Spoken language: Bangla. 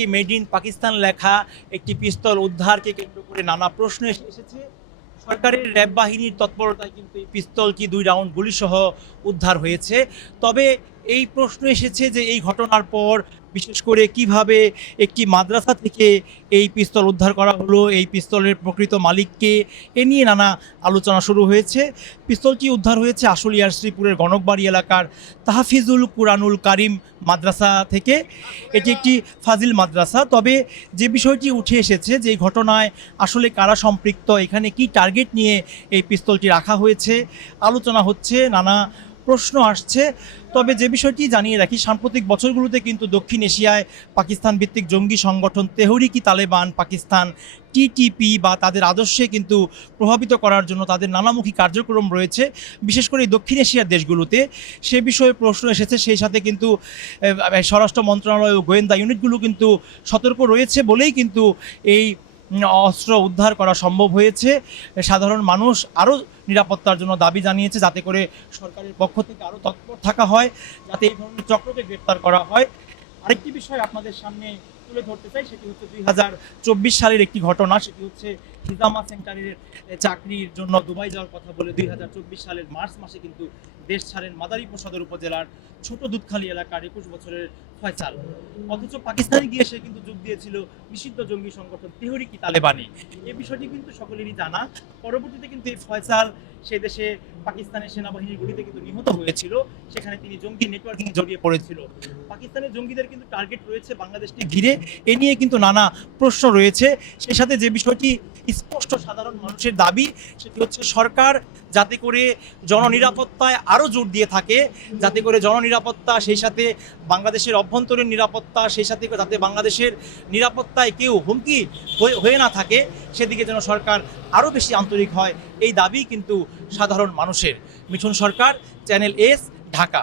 একটি মেড ইন পাকিস্তান লেখা একটি পিস্তল উদ্ধারকে কেন্দ্র করে নানা প্রশ্ন এসেছে। সরকারের র্যাব বাহিনীর তৎপরতায় কিন্তু এই পিস্তলটি 2 রাউন্ড গুলিসহ উদ্ধার হয়েছে। তবে এই প্রশ্ন এসেছে যে এই ঘটনার পর বিশেষ করে কিভাবে একটি মাদ্রাসা থেকে এই পিস্তল উদ্ধার করা হলো, এই পিস্তলের প্রকৃত মালিককে, এ নিয়ে নানা আলোচনা শুরু হয়েছে। পিস্তলটি উদ্ধার হয়েছে আশুলিয়ার শ্রীপুরের গণকবাড়ি এলাকার তাহফিজুল কুরআনুল কারিম মাদ্রাসা থেকে। এটি একটি ফাজিল মাদ্রাসা। তবে যে বিষয়টি উঠে এসেছে যে এই ঘটনায় আসলে কারা সম্পৃক্ত, এখানে কি টার্গেট নিয়ে এই পিস্তলটি রাখা হয়েছে, আলোচনা হচ্ছে, নানা প্রশ্ন আসছে। তবে যে বিষয়টি জানিয়ে রাখি, সাম্প্রতিক বছরগুলোতে কিন্তু দক্ষিণ এশিয়ায় পাকিস্তান ভিত্তিক জঙ্গি সংগঠন তেহরিকি তালেবান পাকিস্তান টিটিপি বা তাদের আদর্শে কিন্তু প্রভাবিত করার জন্য তাদের নানামুখী কার্যক্রম রয়েছে, বিশেষ করে এই দক্ষিণ এশিয়ার দেশগুলোতে। সে বিষয়ে প্রশ্ন এসেছে। সেই সাথে কিন্তু স্বরাষ্ট্র মন্ত্রণালয় ও গোয়েন্দা ইউনিটগুলো কিন্তু সতর্ক রয়েছে বলেই কিন্তু এই অস্ত্র উদ্ধার করা সম্ভব হয়েছে। সাধারণ মানুষ আরও নিরাপত্তার জন্য দাবি জানিয়েছে, যাতে করে সরকারের পক্ষ থেকে আরও তৎপর থাকা হয়, যাতে এই ধরনের চক্রকে গ্রেপ্তার করা হয়। আরেকটি বিষয় আপনাদের সামনে তুলে ধরতে চাই, সেটি হচ্ছে 2024 সালের একটি ঘটনা। সেটি হচ্ছে হিজামা সেন্টারের চাকরির জন্য দুবাই যাওয়ার কথা বলে 2024 সালের মার্চ মাসে কিন্তু দেশ ছাড়েন মাদারীপুর সদর উপজেলার ছোট দুধখালি এলাকার 21 বছরের ফয়সাল। অথচ পাকিস্তানে গিয়ে সে কিন্তু যোগ দিয়েছিল নিষিদ্ধ জঙ্গি সংগঠন তেহরিকি তালেবানে। এই বিষয়টি কিন্তু সকলেরই জানা। পরবর্তীতে কিন্তু এই ফয়সাল সে দেশে পাকিস্তানের সেনাবাহিনীর গুলিতে কিন্তু নিহত হয়েছিল। সেখানে তিনি জঙ্গি নেটওয়ার্কিং জড়িয়ে পড়েছিল। পাকিস্তানের জঙ্গিদের কিন্তু টার্গেট রয়েছে বাংলাদেশকে ঘিরে, এ নিয়ে কিন্তু নানা প্রশ্ন রয়েছে। সেই সাথে যে বিষয়টি স্পষ্ট সাধারণ মানুষের দাবি, সেটি হচ্ছে সরকার যাতে করে জননিরাপত্তায় আরও জোর দিয়ে থাকে, যাতে করে জননিরাপত্তা, সেই সাথে বাংলাদেশের অভ্যন্তরীণ নিরাপত্তা, সেই সাথে যাতে বাংলাদেশের নিরাপত্তায় কেউ হুমকি হয়ে না থাকে, সেদিকে যেন সরকার আরও বেশি আন্তরিক হয়, এই দাবি কিন্তু সাধারণ মানুষের। মিঠুন সরকার, চ্যানেল এস, ঢাকা।